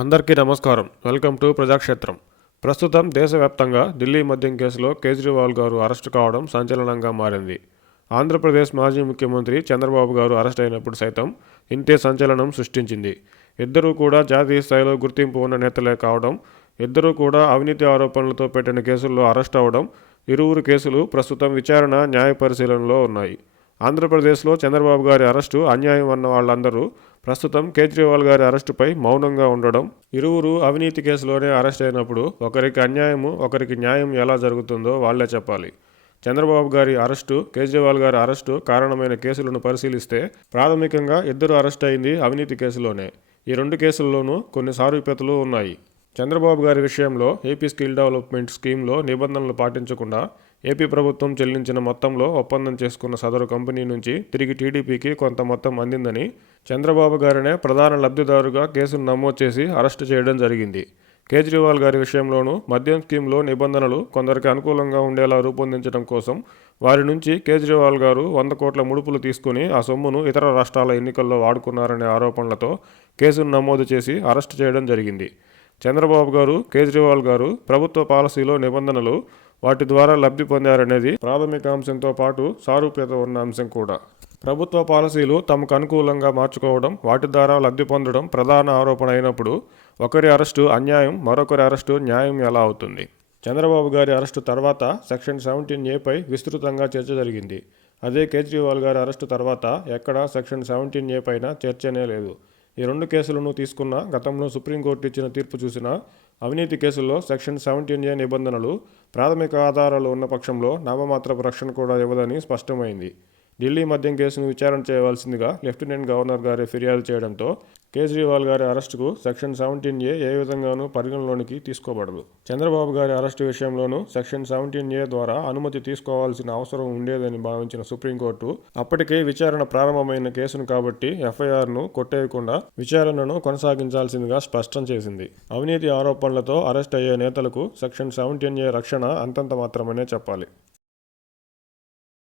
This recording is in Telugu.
అందరికీ నమస్కారం. వెల్కమ్ టు ప్రజాక్షేత్రం. ప్రస్తుతం దేశవ్యాప్తంగా ఢిల్లీ మద్యం కేసులో కేజ్రీవాల్ గారు అరెస్టు కావడం సంచలనంగా మారింది. ఆంధ్రప్రదేశ్ మాజీ ముఖ్యమంత్రి చంద్రబాబు గారు అరెస్ట్ అయినప్పుడు సైతం ఇంతే సంచలనం సృష్టించింది. ఇద్దరూ కూడా జాతీయ స్థాయిలో గుర్తింపు ఉన్న నేతలే కావడం ఇద్దరూ కూడా అవినీతి ఆరోపణలతో పెట్టిన కేసుల్లో అరెస్ట్ అవడం ఇరువురు కేసులు ప్రస్తుతం విచారణ న్యాయ పరిశీలనలో ఉన్నాయి. ఆంధ్రప్రదేశ్లో చంద్రబాబు గారి అరెస్టు అన్యాయం అన్న వాళ్ళందరూ ప్రస్తుతం కేజ్రీవాల్ గారి అరెస్టుపై మౌనంగా ఉండడం ఇరువురు అవినీతి కేసులోనే అరెస్ట్ అయినప్పుడు ఒకరికి అన్యాయము ఒకరికి న్యాయం ఎలా జరుగుతుందో వాళ్ళే చెప్పాలి. చంద్రబాబు గారి అరెస్టు కేజ్రీవాల్ గారి అరెస్టు కారణమైన కేసులను పరిశీలిస్తే ప్రాథమికంగా ఇద్దరు అరెస్ట్ అయింది అవినీతి కేసులోనే. ఈ రెండు కేసుల్లోనూ కొన్ని సారూప్యతలు ఉన్నాయి. చంద్రబాబు గారి విషయంలో ఏపీ స్కిల్ డెవలప్మెంట్ స్కీమ్లో నిబంధనలు పాటించకుండా ఏపీ ప్రభుత్వం చెల్లించిన మొత్తంలో ఒప్పందం చేసుకున్న సదరు కంపెనీ నుంచి తిరిగి టీడీపీకి కొంత మొత్తం అందిందని చంద్రబాబు గారినే ప్రధాన లబ్ధిదారుగా కేసును నమోదు చేసి అరెస్టు చేయడం జరిగింది. కేజ్రీవాల్ గారి విషయంలోనూ మద్యం స్కీమ్లో నిబంధనలు కొందరికి అనుకూలంగా ఉండేలా రూపొందించడం కోసం వారి నుంచి కేజ్రీవాల్ గారు వంద కోట్ల ముడుపులు తీసుకుని ఆ సొమ్మును ఇతర రాష్ట్రాల ఎన్నికల్లో వాడుకున్నారనే ఆరోపణలతో కేసును నమోదు చేసి అరెస్టు చేయడం జరిగింది. చంద్రబాబు గారు కేజ్రీవాల్ గారు ప్రభుత్వ పాలసీలో నిబంధనలు వాటి ద్వారా లబ్ధి పొందారనేది ప్రాథమిక అంశంతో పాటు సారూప్యత ఉన్న అంశం కూడా. ప్రభుత్వ పాలసీలు తమకు అనుకూలంగా మార్చుకోవడం వాటి ద్వారా లబ్ధి పొందడం ప్రధాన ఆరోపణ అయినప్పుడు ఒకరి అరెస్టు అన్యాయం మరొకరి అరెస్టు న్యాయం ఎలా అవుతుంది? చంద్రబాబు గారి అరెస్టు తర్వాత సెక్షన్ సెవెంటీన్ ఏపై విస్తృతంగా చర్చ జరిగింది. అదే కేజ్రీవాల్ గారి అరెస్టు తర్వాత ఎక్కడా సెక్షన్ సెవెంటీన్ ఏ పైన చర్చనే లేదు. ఈ రెండు కేసులను తీసుకున్న గతంలో సుప్రీంకోర్టు ఇచ్చిన తీర్పు చూసిన అవినీతి కేసుల్లో సెక్షన్ సెవెంటీన్ ఏ నిబంధనలు ప్రాథమిక ఆధారాలు ఉన్న పక్షంలో నామమాత్రపు రక్షణ కూడా ఇవ్వదని స్పష్టమైంది. ఢిల్లీ మద్యం కేసును విచారణ చేయవలసిందిగా లెఫ్టినెంట్ గవర్నర్ గారి ఫిర్యాదు చేయడంతో కేజ్రీవాల్ గారి అరెస్టుకు సెక్షన్ సెవెంటీన్ ఏ ఏ విధంగానూ పరిగణలోనికి తీసుకోబడదు. చంద్రబాబు గారి అరెస్టు విషయంలోనూ సెక్షన్ సెవెంటీన్ ఏ ద్వారా అనుమతి తీసుకోవాల్సిన అవసరం ఉండేదని భావించిన సుప్రీంకోర్టు అప్పటికే విచారణ ప్రారంభమైన కేసును కాబట్టి ఎఫ్ఐఆర్ను కొట్టేయకుండా విచారణను కొనసాగించాల్సిందిగా స్పష్టం చేసింది. అవినీతి ఆరోపణలతో అరెస్ట్ అయ్యే నేతలకు సెక్షన్ సెవెంటీన్ ఏ రక్షణ అంతంత మాత్రమనే చెప్పాలి.